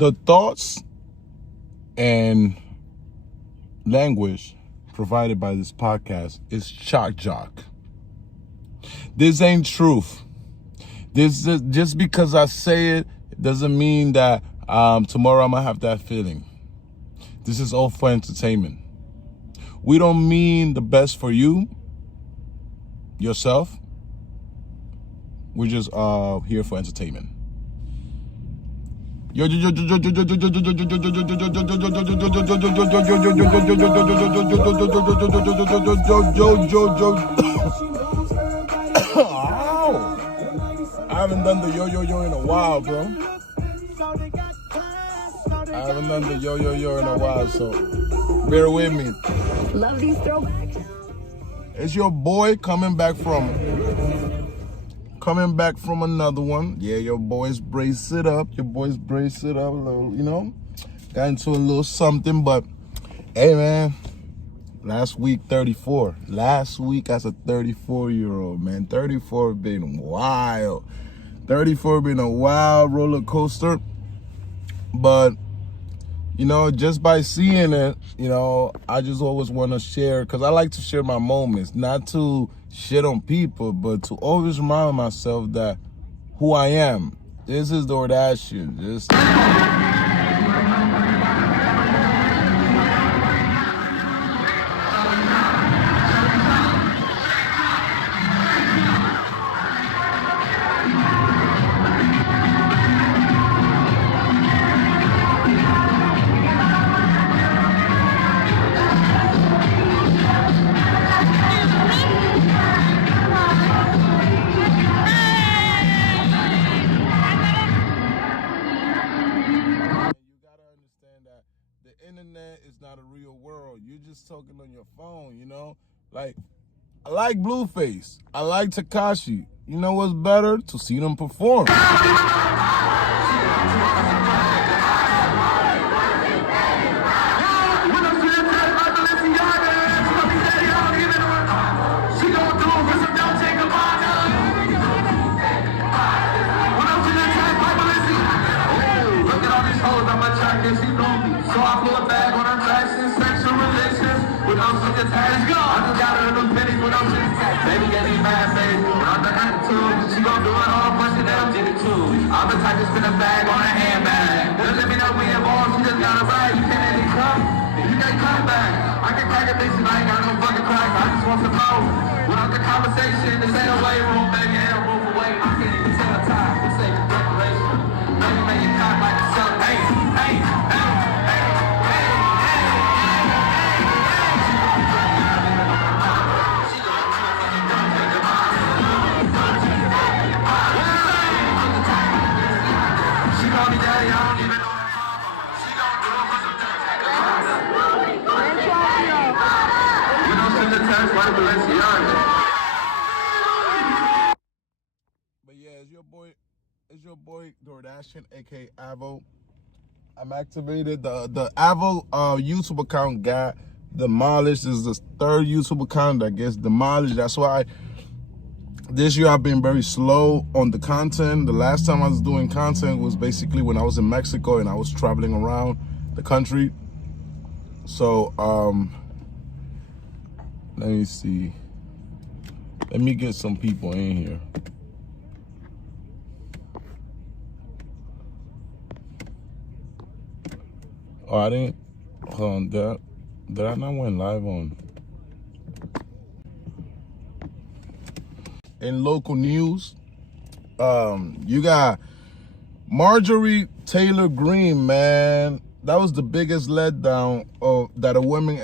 The thoughts and language provided by this podcast is shock jock. This ain't truth. This is, just because I say it doesn't mean that tomorrow I'm gonna have that feeling. This is all for entertainment. We don't mean the best for you, yourself. We're just here for entertainment. Yo, I haven't done the yo in a while, bro. I haven't done the yo in a while, so bear with me. Love these throwbacks. It's your boy coming back from another one. Yeah, your boys brace it up. A little, got into a little something, but hey, man. Last week, 34. Last week, as a 34-year-old, man. 34 been wild. 34 been a wild roller coaster. But, just by seeing it, I just always want to share, because I like to share my moments. Not to shit on people, but to always remind myself that who I am. This is the Kardashian. Just... internet is not a real world. You're just talking on your phone, Like, I like Blueface. I like Tekashi. You know what's better? To see them perform. So I pull a bag on her tracks, sexual relations with no such attached. I just got her in those pennies with no shit. Baby get me mad face, but I'm the attitude. She gon' do it all, but she never did it too. I'm the type to spin a bag on a handbag. Doesn't mean that we involved, she just got a ride. You can't let it come, you can't come back. I can crack a bitch and I ain't got no fucking crack. I just want some more. Without the conversation, this ain't a way room, baby, ain't a room for waiting. I can't even tell time, this ain't a declaration. Baby, make it cock like a cell. Hey. But yeah, it's your boy Kardashian, aka Avo. I'm activated. The Avo YouTube account got demolished. This is the third YouTube account that gets demolished. That's why this year I've been very slow on the content. The last time I was doing content was basically when I was in Mexico and I was traveling around the country. So let me see. Let me get some people in here. Oh, I didn't. Hold on. Did I not went live on? In local news, you got Marjorie Taylor Greene, man. That was the biggest letdown that a woman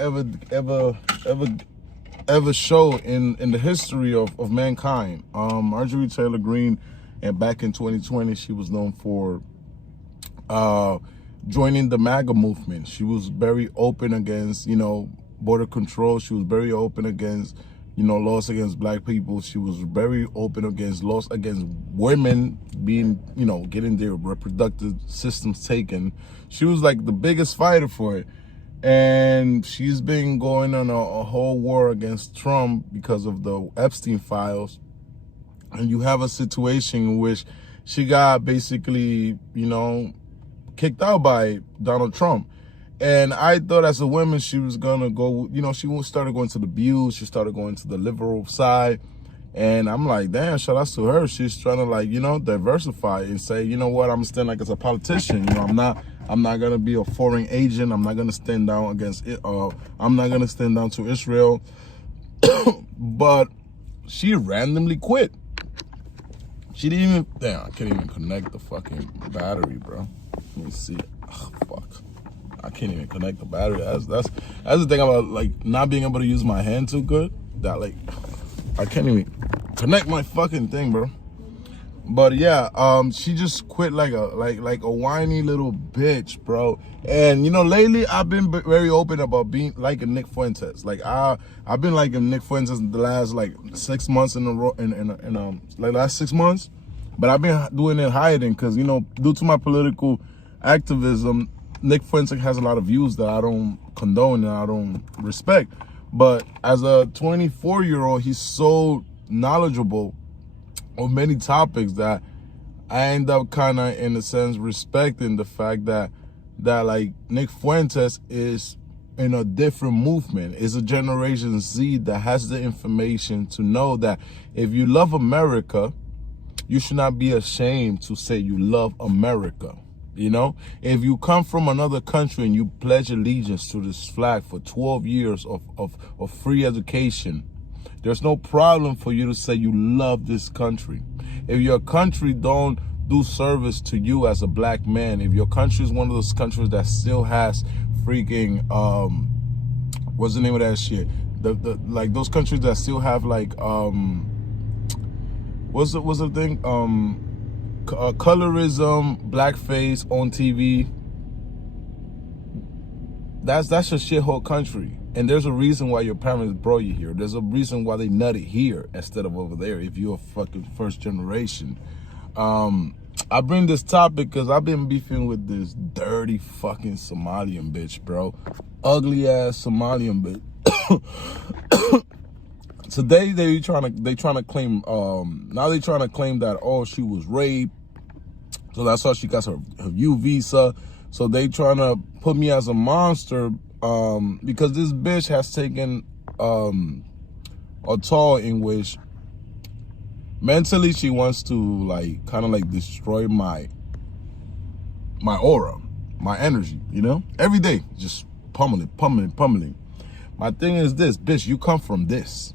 ever showed in the history of mankind. Marjorie Taylor Greene, and back in 2020, she was known for joining the MAGA movement. She was very open against, border control. She was very open against, laws against black people. She was very open against laws against women being, getting their reproductive systems taken. She was like the biggest fighter for it. And she's been going on a whole war against Trump because of the Epstein files. And you have a situation in which she got basically, kicked out by Donald Trump. And I thought as a woman, she was going to go, you know, she started going to the views. She started going to the liberal side. And I'm like, damn, shout out to her. She's trying to, like, you know, diversify and say, you know what, I'm stand like as a politician. You know, I'm not going to be a foreign agent. I'm not going to stand down against it. I'm not going to stand down to Israel. But she randomly quit. She didn't even, damn, I can't even connect the fucking battery, bro. Let me see. Oh, fuck. I can't even connect the battery. That's the thing about, like, not being able to use my hand too good. That, like, I can't even connect my fucking thing, bro. But yeah, she just quit like a whiny little bitch, bro. And you know, lately I've been very open about being liking Nick Fuentes. Like I've been liking Nick Fuentes the last like 6 months in a row, like last 6 months. But I've been doing it hiding because, you know, due to my political activism, Nick Fuentes has a lot of views that I don't condone and I don't respect. But as a 24-year-old, he's so knowledgeable of many topics that I end up kind of, in a sense, respecting the fact that like Nick Fuentes is in a different movement. It's a Generation Z that has the information to know that if you love America, you should not be ashamed to say you love America. You know, if you come from another country and you pledge allegiance to this flag for 12 years of free education, there's no problem for you to say you love this country. If your country don't do service to you as a black man, if your country is one of those countries that still has freaking, what's the name of that shit? The like those countries that still have like, what's the thing? Colorism, blackface on TV. That's a shithole country. And there's a reason why your parents brought you here. There's a reason why they nutted here instead of over there if you're a fucking first generation. I bring this topic because I've been beefing with this dirty fucking Somalian bitch, bro. Ugly ass Somalian bitch. Today they trying to claim now they trying to claim that, oh, she was raped, so that's why she got her U visa. So they trying to put me as a monster because this bitch has taken a toll in which mentally she wants to like kind of like destroy my aura, my energy, you know, every day just pummeling. My thing is this, bitch, you come from this.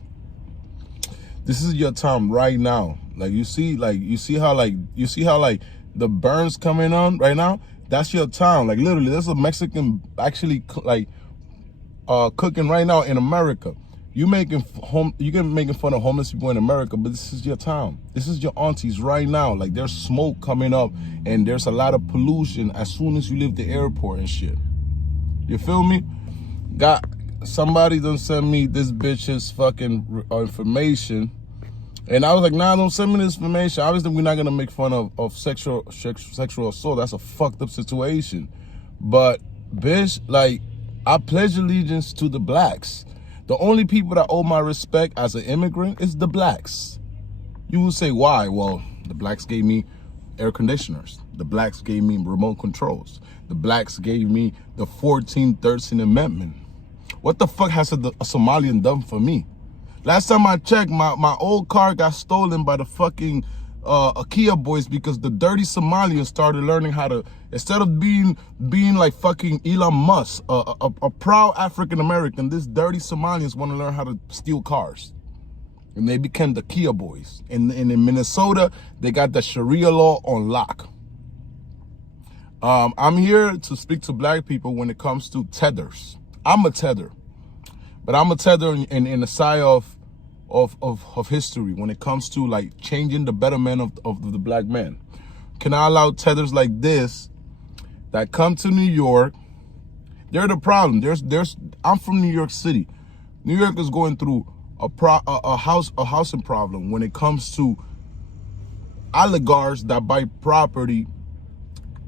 This is your time right now. Like you see how the burns coming on right now. That's your time. Like literally, there's a Mexican actually like cooking right now in America. You making fun of homeless people in America, but this is your town. This is your aunties right now. Like there's smoke coming up and there's a lot of pollution as soon as you leave the airport and shit. You feel me? Somebody done send me this bitch's fucking information, and I was like, nah, don't send me this information. Obviously, we're not gonna make fun of sexual assault. That's a fucked up situation. But bitch, like, I pledge allegiance to the blacks. The only people that owe my respect as an immigrant is the blacks. You will say, why? Well, the blacks gave me air conditioners. The blacks gave me remote controls. The blacks gave me the 14th, 13th Amendment. What the fuck has a Somalian done for me? Last time I checked, my old car got stolen by the fucking Kia boys because the dirty Somalians started learning how to, instead of being like fucking Elon Musk, a proud African American, this dirty Somalians want to learn how to steal cars. And they became the Kia boys. And in Minnesota, they got the Sharia law on lock. I'm here to speak to black people when it comes to tethers. I'm a tether, but I'm a tether in the side of history when it comes to like changing the betterment of the black man. Can I allow tethers like this that come to New York? They're the problem. I'm from New York City. New York is going through a housing problem when it comes to oligarchs that buy property,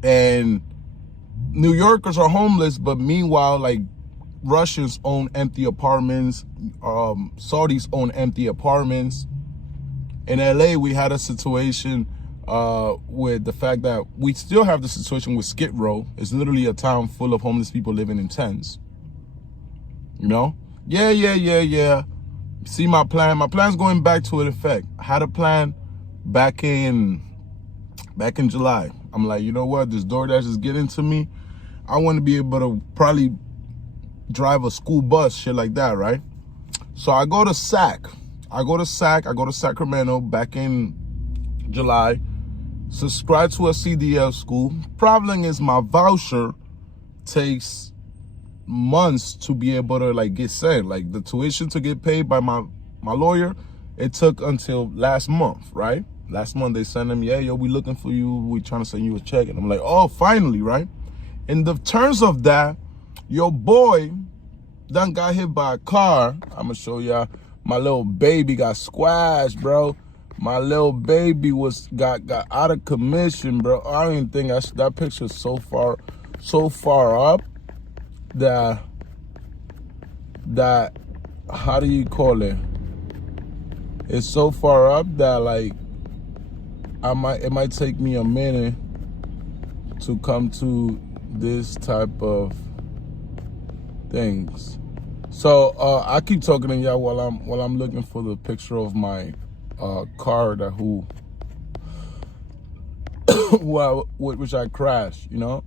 and New Yorkers are homeless, but meanwhile, like, Russians own empty apartments, Saudis own empty apartments. In LA, we had a situation with the fact that we still have the situation with Skid Row. It's literally a town full of homeless people living in tents. You know? Yeah. See my plan? My plan's going back to an effect. I had a plan back in July. I'm like, you know what? This DoorDash is getting to me. I want to be able to probably drive a school bus, shit like that, right? So I go to Sacramento back in July. Subscribe to a CDL school. Problem is my voucher takes months to be able to like get sent. Like the tuition to get paid by my lawyer, it took until last month, right? Last month they sent him, yeah, yo, we looking for you. We trying to send you a check. And I'm like, oh, finally, right? In the terms of that, your boy done got hit by a car. I'm gonna show y'all. My little baby got squashed, bro. My little baby got out of commission, bro. I don't even think that picture's so far up that how do you call it? It's so far up that like it might take me a minute to come to this type of things. So I keep talking to y'all while I'm looking for the picture of my car that which I crashed, you know.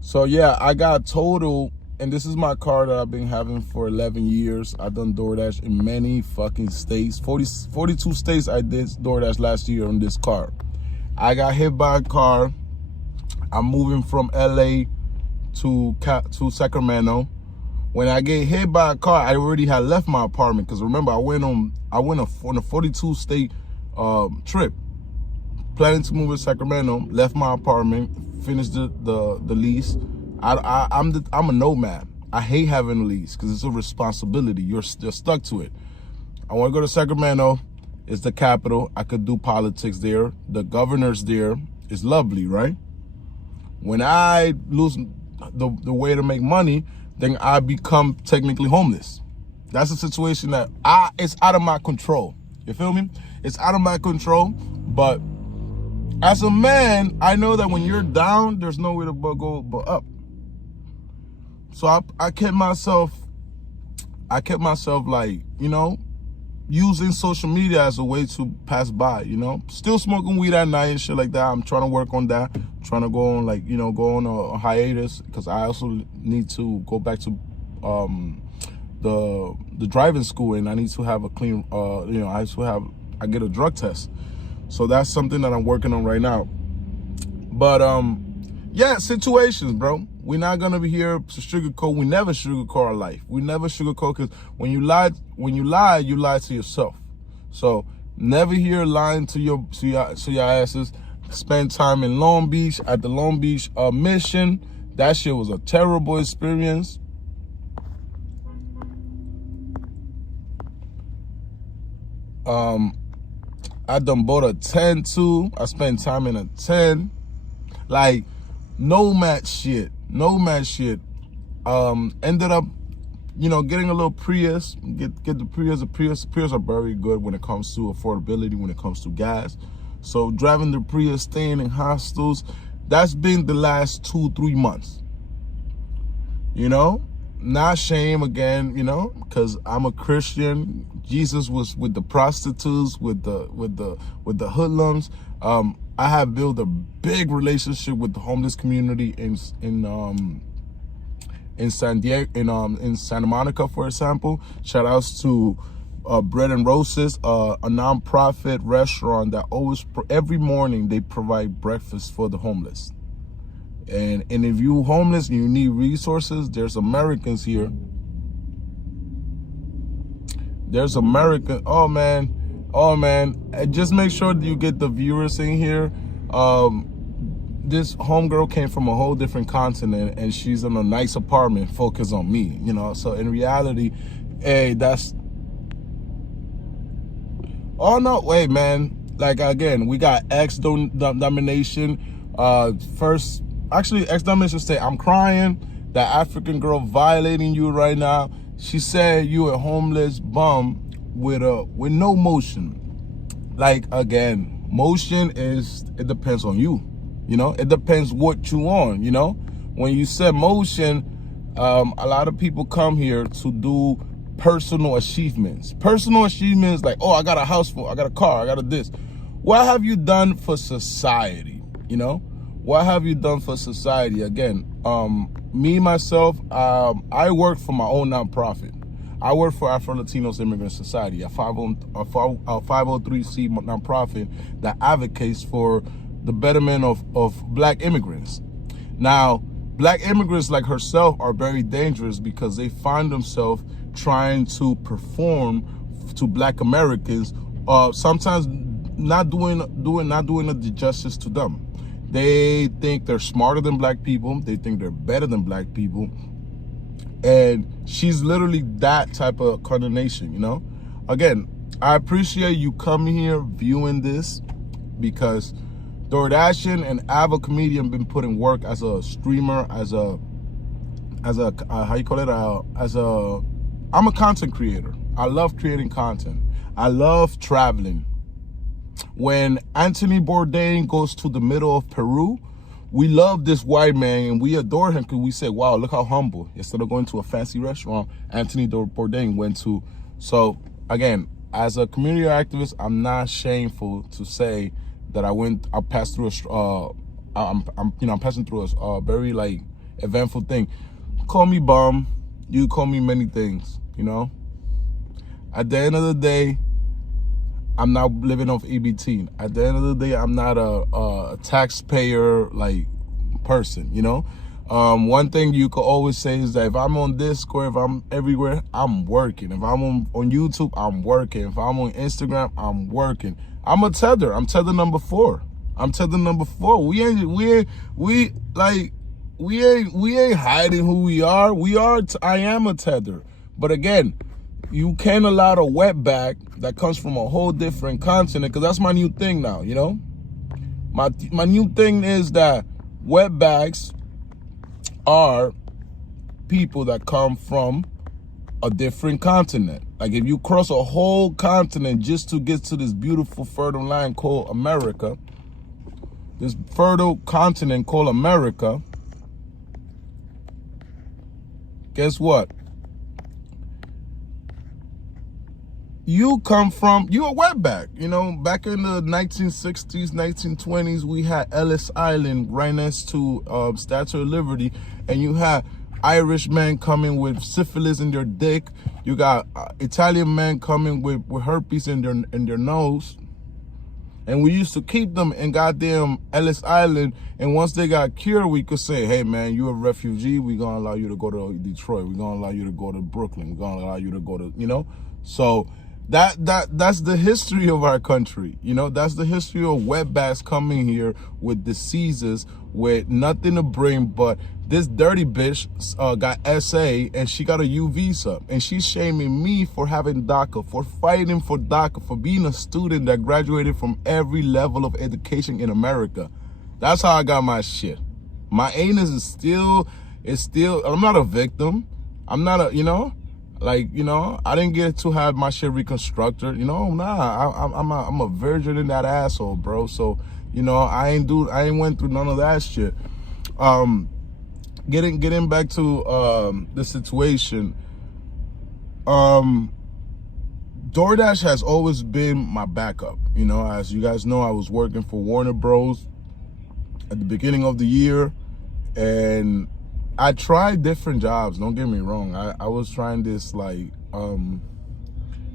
So yeah, I got total, and this is my car that I've been having for 11 years. I've done DoorDash in many fucking states. 42 states I did DoorDash last year on this car. I got hit by a car. I'm moving from LA to Sacramento. When I get hit by a car, I already had left my apartment, because remember I went on a 42 state trip, planning to move to Sacramento. Left my apartment, finished the lease. I'm a nomad. I hate having a lease because it's a responsibility. You're stuck to it. I want to go to Sacramento. It's the capital. I could do politics there. The governor's there. It's lovely, right? When I lose the way to make money, then I become technically homeless. That's a situation that it's out of my control. You feel me? It's out of my control. But as a man, I know that when you're down, there's nowhere to go but up. So I kept myself like, you know, using social media as a way to pass by, you know. Still smoking weed at night and shit like that. I'm trying to work on that. I'm trying to go on, like, you know, go on a hiatus, because I also need to go back to the driving school, and I need to have a clean, you know, I get a drug test. So that's something that I'm working on right now. But yeah, situations, bro. We're not gonna be here to sugarcoat. We never sugarcoat our life. We never sugarcoat, because when you lie, you lie to yourself. So never here lying to your asses. Spend time in Long Beach at the Long Beach mission. That shit was a terrible experience. I done bought a 10 too. I spent time in a 10. Like, nomad shit. Ended up, you know, getting a little Prius. Get the Prius. The Prius are very good when it comes to affordability, when it comes to gas. So driving the Prius, staying in hostels, that's been the last 2-3 months. You know, not shame again, you know, because I'm a Christian. Jesus was with the prostitutes, with the hoodlums. I have built a big relationship with the homeless community in San Diego, in Santa Monica, for example. Shout outs to Bread and Roses, a nonprofit restaurant that every morning they provide breakfast for the homeless. And if you're homeless and you need resources, there's Americans here. There's American. Oh man. And just make sure that you get the viewers in here. This homegirl came from a whole different continent, and she's in a nice apartment focused on me, you know. So in reality, hey, that's, oh no, wait, man. Like, again, we got X-domination. First, actually, X-domination say, I'm crying. That African girl violating you right now. She said you a homeless bum with no motion. like, again, motion it depends on you. You know, it depends what you on. You know, when you set motion, a lot of people come here to do personal achievements. Personal achievements like, oh, I got a house, I got a car, I got a this. What have you done for society? You know, what have you done for society? Again, me, myself, I work for my own nonprofit. I work for Afro-Latinos Immigrant Society, a 503c nonprofit that advocates for the betterment of black immigrants. Now, black immigrants like herself are very dangerous because they find themselves trying to perform to black Americans, sometimes not doing the justice to them. They think they're smarter than black people. They think they're better than black people. And she's literally that type of condemnation, you know? Again, I appreciate you coming here, viewing this, because DoorDashin and Ava Comedian been putting work as a streamer, as a how you call it? I'm a content creator. I love creating content. I love traveling. When Anthony Bourdain goes to the middle of Peru, we love this white man and we adore him because we say, wow, look how humble. Instead of going to a fancy restaurant, Anthony Bourdain went to. So again, as a community activist, I'm not shameful to say that I'm passing through a very like eventful thing. Call me bum, you call me many things, you know. At the end of the day, I'm not living off EBT. At the end of the day, I'm not a taxpayer like person, you know. One thing you could always say is that if I'm on Discord, if I'm everywhere, I'm working. If I'm on YouTube, I'm working. If I'm on Instagram, I'm working. I'm a tether. I'm tether number 4. I'm tether number 4. We ain't hiding who we are. I am a tether. But again, you can't allow a wetback that comes from a whole different continent, because that's my new thing now, you know? My new thing is that wetbacks are people that come from a different continent. Like if you cross a whole continent just to get to this beautiful fertile land called America, this fertile continent called America, guess what? You come from, you're a wetback. You know, back in the 1960s, 1920s, we had Ellis Island right next to Statue of Liberty, and you had Irish men coming with syphilis in their dick. You got Italian men coming with herpes in their nose. And we used to keep them in goddamn Ellis Island. And once they got cured, we could say, hey, man, you're a refugee. We're going to allow you to go to Detroit. We're going to allow you to go to Brooklyn. We're going to allow you to go to, you know. So that's the history of our country. You know, that's the history of wetbacks coming here with diseases, with nothing to bring. But this dirty bitch got SA and she got a U visa, and she's shaming me for having DACA, for fighting for DACA, for being a student that graduated from every level of education in America. That's how I got my shit. My anus is still, I'm not a victim. I'm not a, you know, like, you know, I didn't get to have my shit reconstructed. You know, nah, I'm a virgin in that asshole, bro. So, you know, I ain't went through none of that shit. Getting back to the situation, DoorDash has always been my backup. You know, as you guys know, I was working for Warner Bros. At the beginning of the year, and I tried different jobs. Don't get me wrong. I was trying this like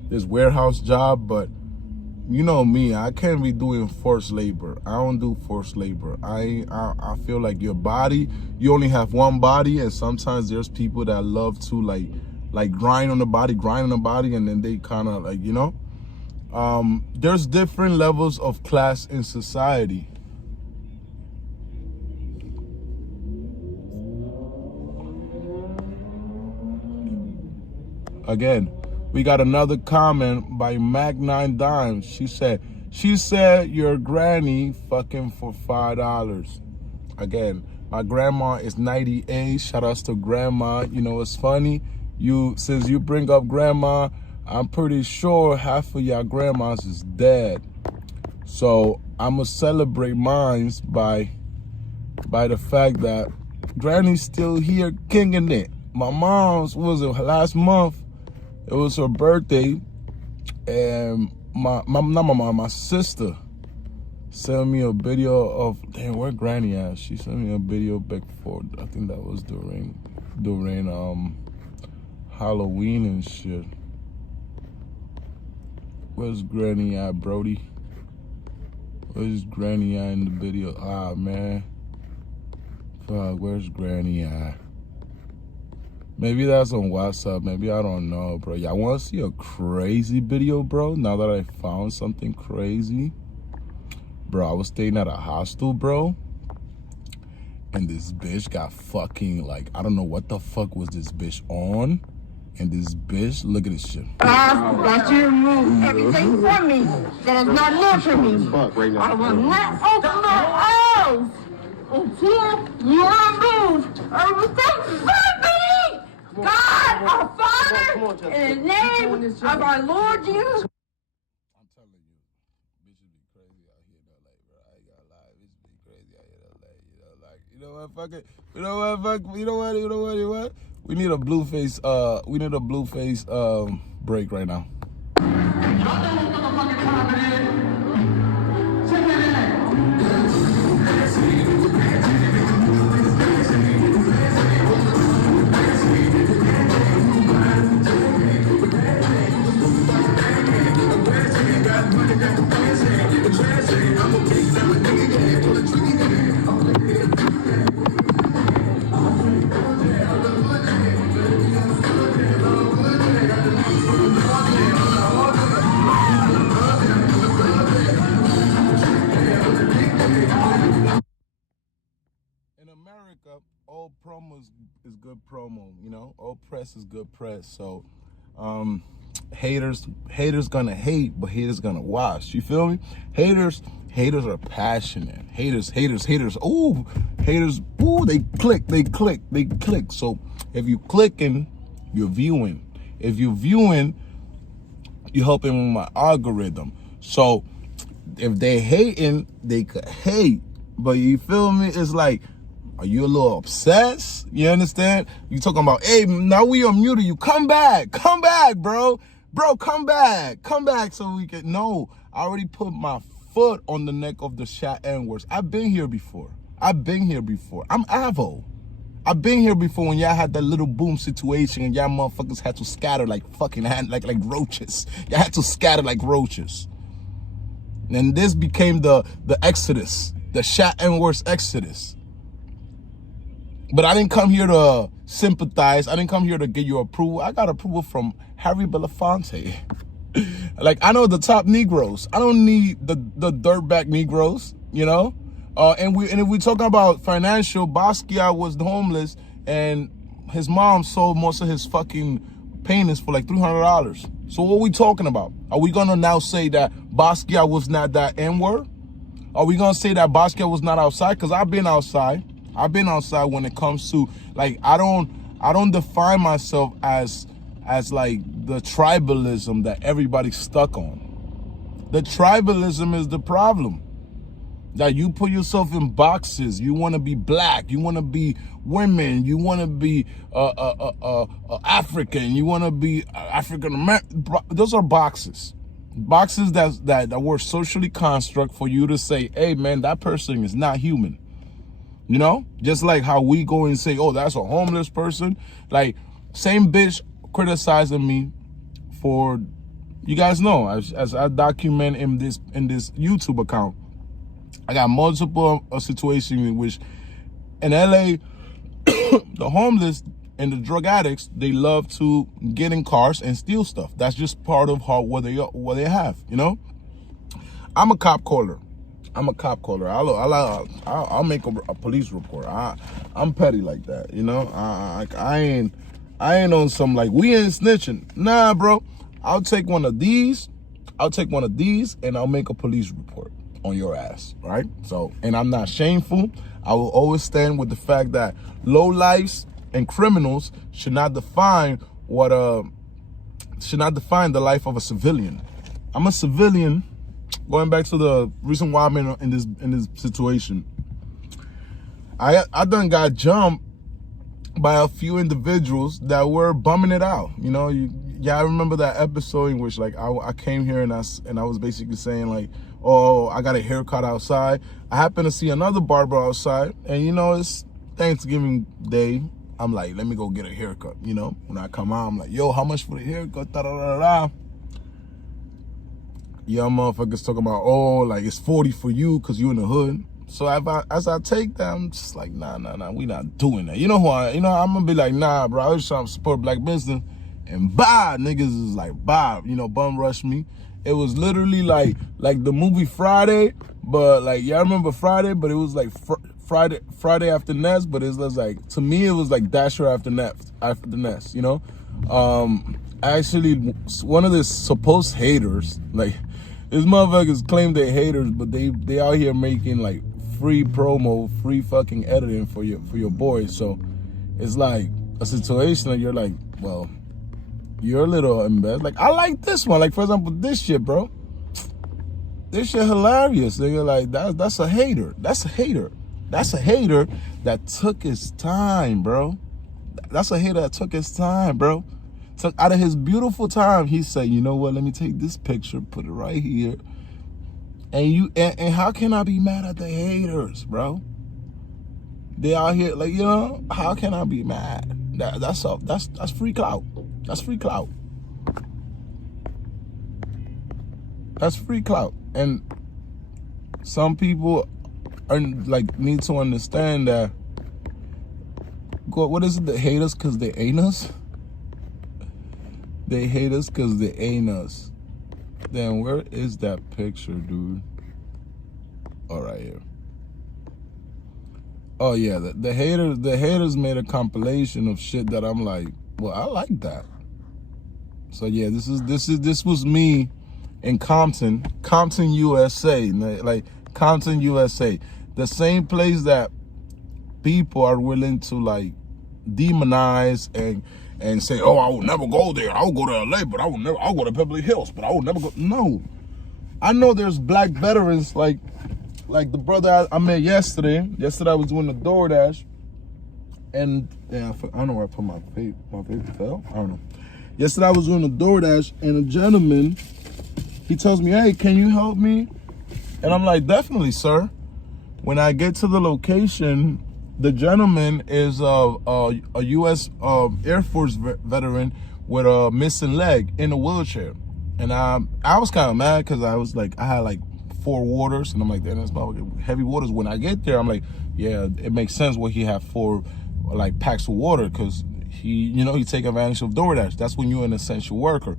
this warehouse job, but you know me, I can't be doing forced labor. I don't do forced labor. I feel like your body, you only have one body, and sometimes there's people that love to like grind on the body, and then they kind of like, you know, there's different levels of class in society. Again, we got another comment by Mac9 Dimes. She said your granny fucking for $5. Again, my grandma is 98. Shout outs to grandma. You know, it's funny. Since you bring up grandma, I'm pretty sure half of y'all grandmas is dead. So I'm gonna celebrate mine by the fact that Granny's still here kicking it. My mom's, was it last month? It was her birthday, and my sister sent me a video of, damn, where Granny at? She sent me a video back for, I think that was during Halloween and shit. Where's Granny at, Brody? Where's Granny at in the video? Ah, man. Fuck, where's Granny at? Maybe that's on WhatsApp. Maybe, I don't know, bro. Y'all want to see a crazy video, bro? Now that I found something crazy. Bro, I was staying at a hostel, bro. And this bitch got fucking, like, I don't know what the fuck was this bitch on. And this bitch, look at this shit. Ask that you remove everything from me that is not meant for me. I will not open my eyes until you remove everything from me. God, our Father, in the name of our Lord Jesus. I'm telling you, bitches be crazy out here in LA, bro. I ain't gonna lie, bitches be crazy out here in LA. You know what, fuck it. You know what? We need a blue face, break right now. Y'all know what motherfucking time it is. Check it In America, all promos is good promo, you know? All press is good press. So, haters gonna hate, but haters gonna watch. You feel me? Haters are passionate. Haters. Ooh, haters. Ooh, they click. So if you clicking, you're viewing. If you're viewing, you're helping with my algorithm. So if they hating, they could hate. But you feel me? It's like, are you a little obsessed? You understand? You talking about, hey, now we unmuted you. Come back, bro. Bro, come back so we can. No, I already put my foot on the neck of the shot N-words. I've been here before. I'm Avo. I've been here before when y'all had that little boom situation and y'all motherfuckers had to scatter like fucking like roaches. Y'all had to scatter like roaches. And this became the exodus, the shot N-words exodus. But I didn't come here to sympathize. I didn't come here to get your approval. I got approval from Harry Belafonte. Like, I know the top Negroes. I don't need the dirtbag Negroes, you know? And if we're talking about financial, Basquiat was homeless and his mom sold most of his fucking paintings for like $300. So what are we talking about? Are we gonna now say that Basquiat was not that N-word? Are we gonna say that Basquiat was not outside? Because I've been outside. When it comes to, like, I don't define myself as like the tribalism that everybody's stuck on. The tribalism is the problem. That you put yourself in boxes. You want to be black. You want to be women. You want to be African. You want to be African American. Those are boxes. Boxes that were socially construct for you to say, hey, man, that person is not human. You know, just like how we go and say, oh, that's a homeless person. Like, same bitch criticizing me for, you guys know, as I document in this YouTube account, I got multiple situations in which in LA, the homeless and the drug addicts, they love to get in cars and steal stuff. That's just part of what they have, you know. I'm a cop caller. I'll make a police report. I'm petty like that, you know. I ain't on some like we ain't snitching. Nah, bro. I'll take one of these, and I'll make a police report on your ass, right? So, and I'm not shameful. I will always stand with the fact that lowlifes and criminals should not define the life of a civilian. I'm a civilian going back to the reason why I'm in this situation. I done got jumped by a few individuals that were bumming it out. You know, I remember that episode in which like I came here and I was basically saying like, oh, I got a haircut outside. I happened to see another barber outside, and you know, it's Thanksgiving Day. I'm like, let me go get a haircut. You know, when I come out, I'm like, yo, how much for the haircut? Da da da da. Young motherfuckers talking about, oh, like it's 40 for you because you in the hood. So as I take that, I'm just like, nah, we not doing that. You know I'm gonna be like, nah, bro, I was trying to support black business, and bye, niggas is like, bye, you know, bum rush me. It was literally like the movie Friday, but like, y'all remember Friday, but it was like Friday after Nest, but it was like, to me, it was like Dasher after Nest, you know? Actually, one of the supposed haters, like, these motherfuckers claim they're haters, but they out here making like free promo, free fucking editing for your boys. So it's like a situation that you're like, well, you're a little embarrassed. Like, I like this one. Like, for example, this shit, bro. This shit hilarious. They're like, that's a hater. That's a hater. That's a hater that took his time, bro. That's a hater that took his time, bro. Took out of his beautiful time. He said, you know what? Let me take this picture, put it right here. And how can I be mad at the haters, bro? They out here, like, you know, how can I be mad? That's free clout. That's free clout. That's free clout. And some people are like need to understand that. What is it? They hate us because they ain't us. They hate us because they ain't us. Then where is that picture, dude? All right, here. Oh yeah, the haters made a compilation of shit that I'm like, well, I like that. So yeah, this was me in Compton, USA, like Compton, USA, the same place that people are willing to like demonize and say, oh, I will never go there. I'll go to LA, but I'll go to Beverly Hills, but I will never go. No. I know there's black veterans like the brother I met yesterday. Yesterday I was doing the DoorDash, and yeah, I don't know where I put my paper fell. I don't know. Yesterday I was doing the DoorDash, and a gentleman, he tells me, hey, can you help me? And I'm like, definitely, sir. When I get to the location, the gentleman is a U.S. Air Force veteran with a missing leg in a wheelchair. And I was kind of mad because I was like, I had like 4 waters, and I'm like, damn, that's about heavy waters. When I get there, I'm like, yeah, it makes sense why he had 4 like packs of water, because he take advantage of DoorDash. That's when you're an essential worker.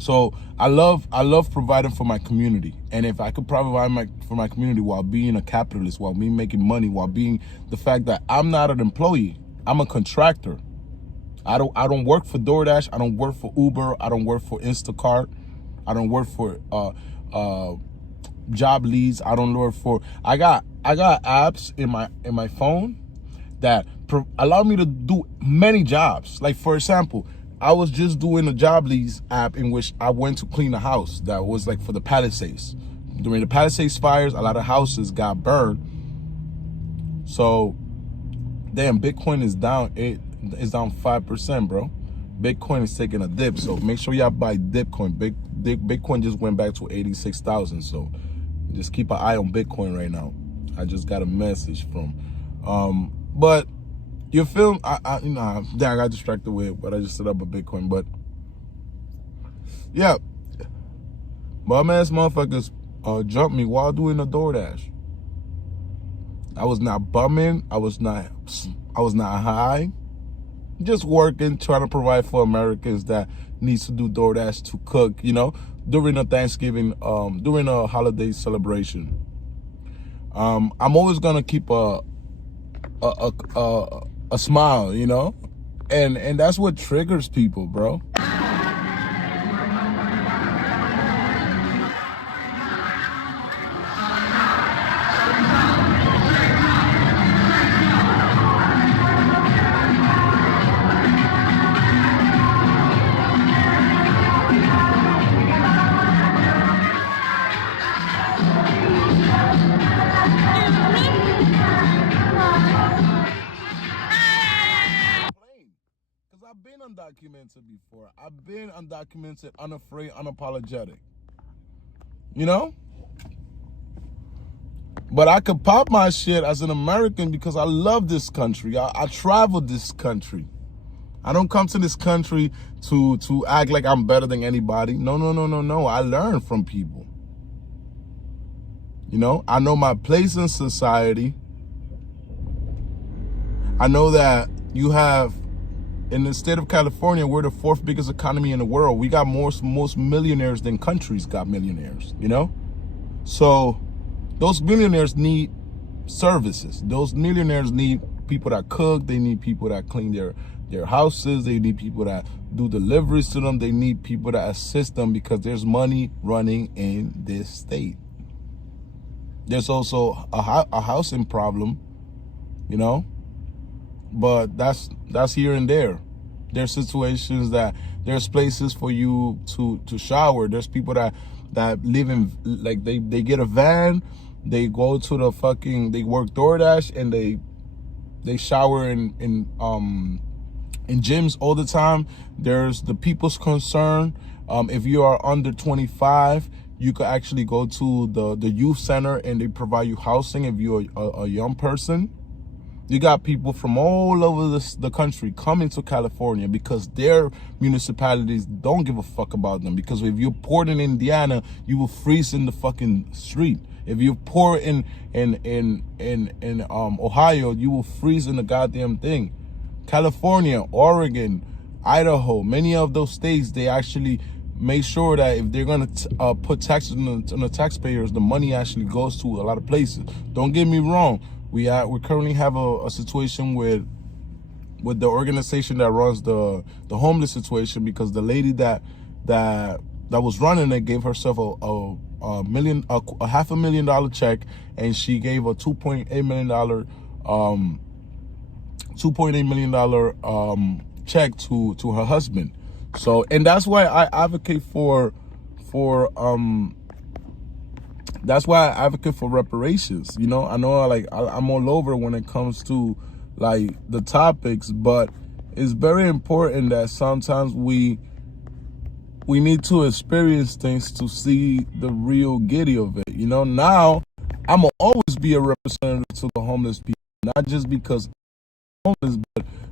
So I love providing for my community, and if I could provide for my community while being a capitalist, while being making money, while being the fact that I'm not an employee, I'm a contractor. I don't work for DoorDash. I don't work for Uber. I don't work for Instacart. I don't work for job leads. I don't work for. I got apps in my phone that allow me to do many jobs. Like, for example, I was just doing a job leads app in which I went to clean a house that was like for the Palisades. During the Palisades fires, a lot of houses got burned. So, damn, Bitcoin is down. It is down 5%, bro. Bitcoin is taking a dip. So make sure y'all buy Bitcoin. Bitcoin just went back to 86,000. So just keep an eye on Bitcoin right now. I just got a message from, but you feel, I got distracted with what I just set up a Bitcoin, but yeah, bum ass motherfuckers jumped me while doing the DoorDash. I was not bumming. I was not high. Just working, trying to provide for Americans that needs to do DoorDash to cook, during a Thanksgiving, during a holiday celebration. I'm always gonna keep a smile, and that's what triggers people, bro. undocumented before. I've been undocumented, unafraid, unapologetic. You know? But I could pop my shit as an American because I love this country. I travel this country. I don't come to this country to act like I'm better than anybody. No. I learn from people. You know, I know my place in society. I know that you have, in the state of California, we're the 4th biggest economy in the world. We got most millionaires than countries got millionaires, you know? So those millionaires need services. Those millionaires need people that cook. They need people that clean their houses. They need people that do deliveries to them. They need people that assist them because there's money running in this state. There's also a housing problem, you know, but that's here and there. There's situations that there's places for you to shower. There's people that live in, like, they get a van, they go to the fucking, they work DoorDash, and they shower in gyms all the time. There's the People's Concern. If you are under 25, you could actually go to the youth center and they provide you housing if you're a young person. You got people from all over the country coming to California because their municipalities don't give a fuck about them. Because if you're poor in Indiana, you will freeze in the fucking street. If you're poor in Ohio, you will freeze in the goddamn thing. California, Oregon, Idaho, many of those states, they actually make sure that if they're gonna put taxes on the taxpayers, the money actually goes to a lot of places. Don't get me wrong. We currently have a situation with the organization that runs the homeless situation, because the lady that was running it gave herself a $500,000 check, and she gave a $2.8 million check to her husband. So, and that's why I advocate for reparations. You know, I know, like, I'm all over when it comes to, like, the topics, but it's very important that sometimes we need to experience things to see the real giddy of it. You know, now I'm gonna always be a representative to the homeless people, not just because I'm homeless,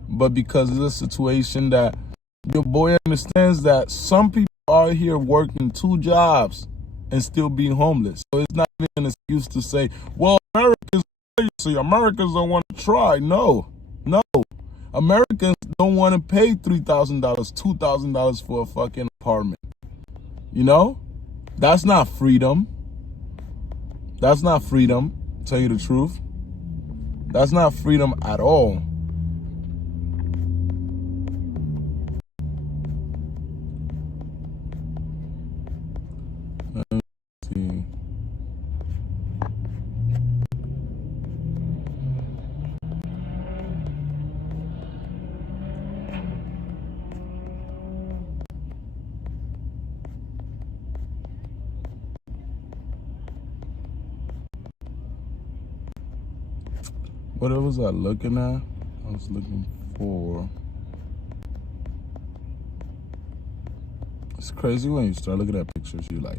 but because it's a situation that your boy understands that some people are here working 2 jobs and still being homeless. So it's not even an excuse to say, well, Americans don't want to try. No. Americans don't want to pay $3,000, $2,000 for a fucking apartment. You know? That's not freedom. That's not freedom, to tell you the truth. That's not freedom at all. What was I looking at? I was looking for... It's crazy when you start looking at pictures, the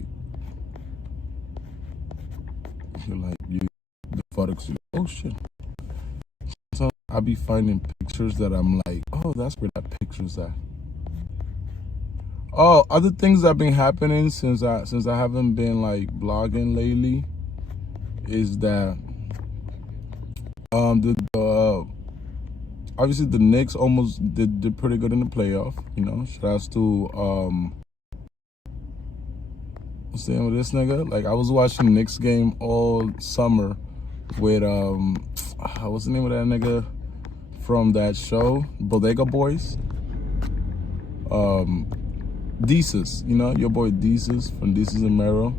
photos, oh shit. So I be finding pictures that I'm like, oh, that's where that picture's at. Oh, other things that have been happening since I haven't been, like, blogging lately is that obviously the Knicks almost did pretty good in the playoff. You know, shouts to what's the name of this nigga? Like, I was watching Knicks game all summer with what's the name of that nigga from that show, Bodega Boys? Desus, you know, your boy Desus from Desus and Mero.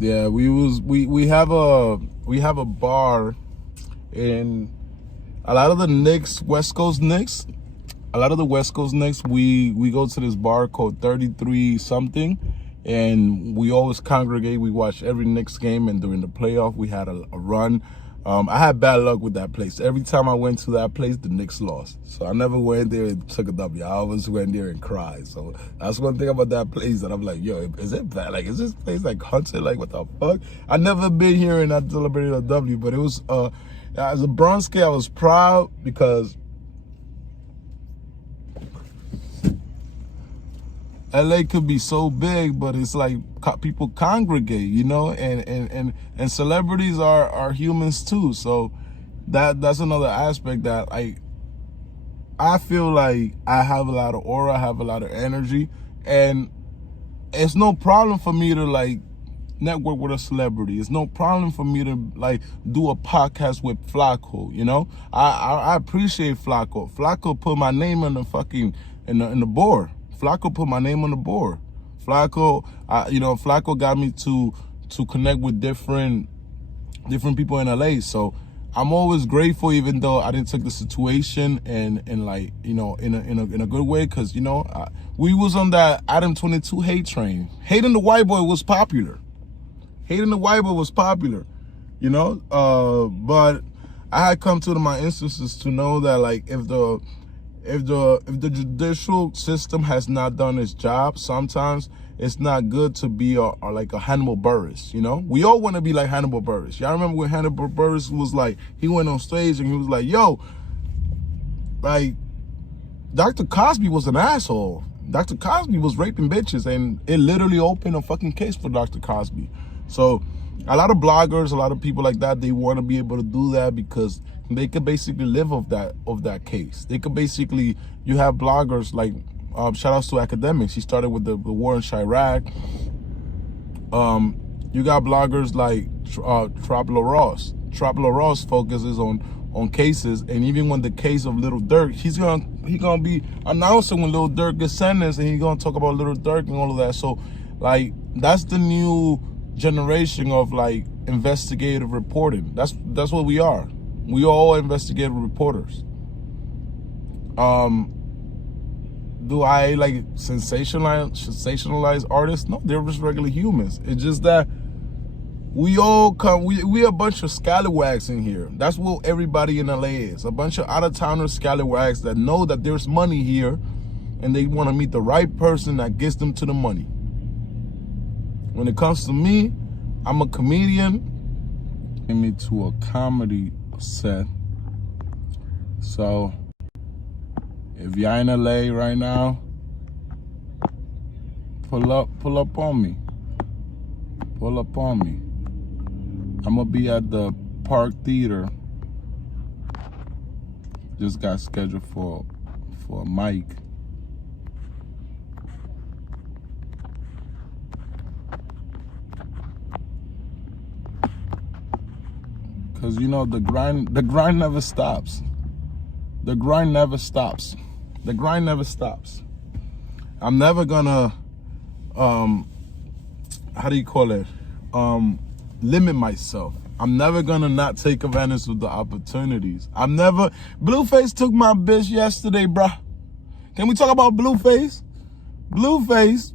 Yeah, we have a bar in a lot of the Knicks, West Coast Knicks. A lot of the West Coast Knicks, we go to this bar called 33 something, and we always congregate. We watch every Knicks game, and during the playoff, we had a run. I had bad luck with that place. Every time I went to that place, the Knicks lost. So I never went there and took a W. I always went there and cried. So that's one thing about that place that I'm like, yo, is it bad? Like, is this place like haunted? Like, what the fuck? I never been here and not celebrated a W, but it was, as a Bronx kid, I was proud because LA could be so big, but it's like people congregate, you know, and celebrities are humans too. So that's another aspect that I feel like I have a lot of aura, I have a lot of energy, and it's no problem for me to like network with a celebrity. It's no problem for me to like do a podcast with Flacco, you know. I appreciate Flacco. Flacco put my name on the fucking in the board. Flacco put my name on the board. Flacco got me to connect with different people in LA. So I'm always grateful, even though I didn't take the situation and like, you know, in a good way, because, you know, we was on that Adam 22 hate train. Hating the white boy was popular. Hating the white boy was popular, you know. But I had come to my instances to know that, like, if the judicial system has not done its job, sometimes it's not good to be like a Hannibal Buress, you know? We all want to be like Hannibal Buress. Y'all remember when Hannibal Buress was like, he went on stage and he was like, yo, like, Dr. Cosby was an asshole. Dr. Cosby was raping bitches, and it literally opened a fucking case for Dr. Cosby. So a lot of bloggers, a lot of people like that, they want to be able to do that because they could basically live off that case. They could basically, you have bloggers like, shout outs to academics. He started with the war in Chirac. You got bloggers like Traplo Ross. Traplo Ross focuses on cases, and even when the case of Little Dirk, he's gonna be announcing when Little Dirk gets sentenced, and he's gonna talk about Little Dirk and all of that. So like, that's the new generation of like investigative reporting. That's what we are. We are all investigative reporters. Do I like sensationalize artists? No, they're just regular humans. It's just that we all come, we a bunch of scallywags in here. That's what everybody in LA is. A bunch of out-of-towners scallywags that know that there's money here, and they want to meet the right person that gets them to the money. When it comes to me, I'm a comedian. Get me to a comedy set. So if y'all in LA right now, pull up on me. Pull up on me. I'm gonna be at the Park Theater. Just got scheduled for a mic. Cause you know the grind never stops. The grind never stops. The grind never stops. I'm never gonna how do you call it? Limit myself. I'm never gonna not take advantage of the opportunities. Blueface took my bitch yesterday, bruh. Can we talk about Blueface? Blueface,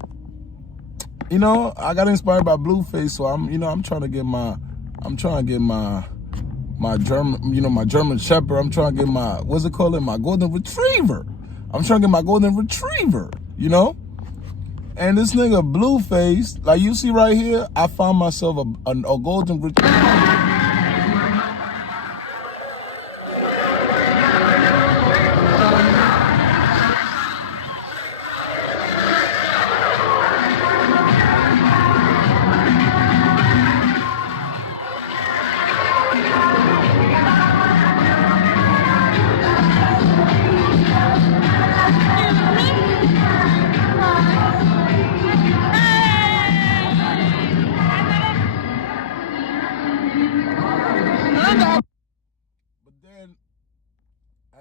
you know, I got inspired by Blueface, so I'm trying to get my German Shepherd. I'm trying to get my my Golden Retriever. I'm trying to get my Golden Retriever, you know? And this nigga Blueface, like you see right here, I found myself a Golden Retriever.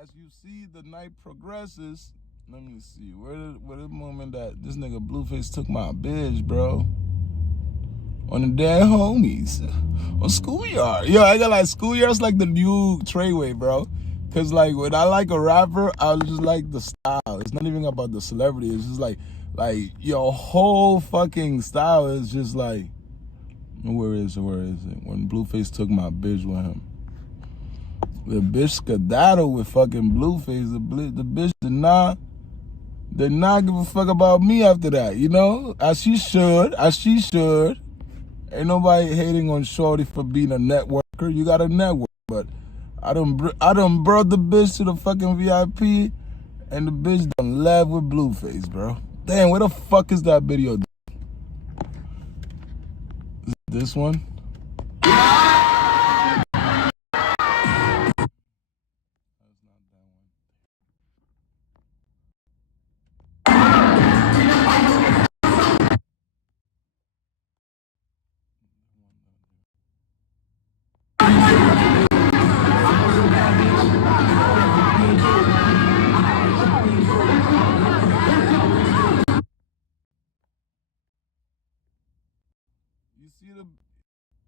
As you see the night progresses, let me see, where the moment that this nigga Blueface took my bitch, bro. On the damn homies. On Schoolyard. Yo, I got like Schoolyard's like the new Treyway, bro. Cause like when I like a rapper, I just like the style. It's not even about the celebrity. It's just like your whole fucking style is just like, where is it? When Blueface took my bitch with him. The bitch skedaddled with fucking Blueface. The bitch did not give a fuck about me after that, you know? As she should. Ain't nobody hating on Shorty for being a networker. You got a network, but I done brought the bitch to the fucking VIP, and the bitch done left with Blueface, bro. Damn, where the fuck is that video? This one?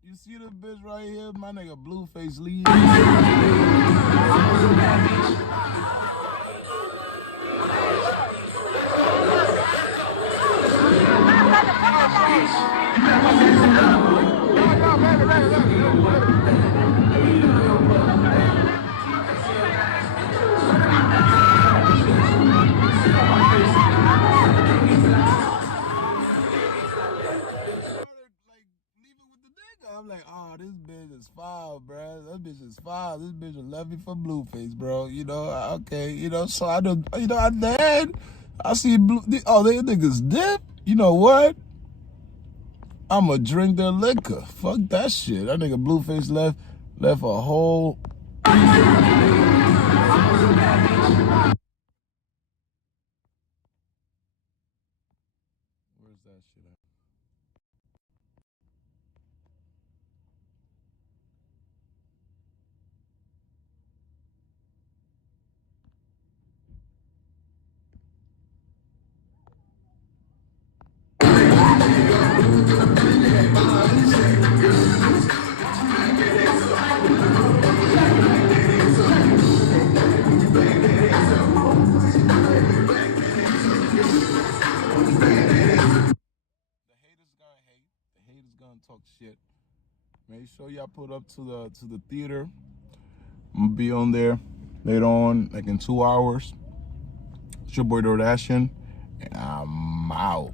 You see the bitch right here? My nigga Blueface lead. I'm like, oh, this bitch is foul, bro. That bitch is foul. This bitch will love me for Blueface, bro. You know, okay, you know, so I don't, you know, at the end, I see they niggas dip. You know what? I'ma drink their liquor. Fuck that shit. That nigga Blueface left a whole. Where's that shit at? The haters gonna talk shit. Make sure y'all put up to the theater. I'm gonna be on there later on, like in 2 hours. It's your boy Dordashian, and I'm out.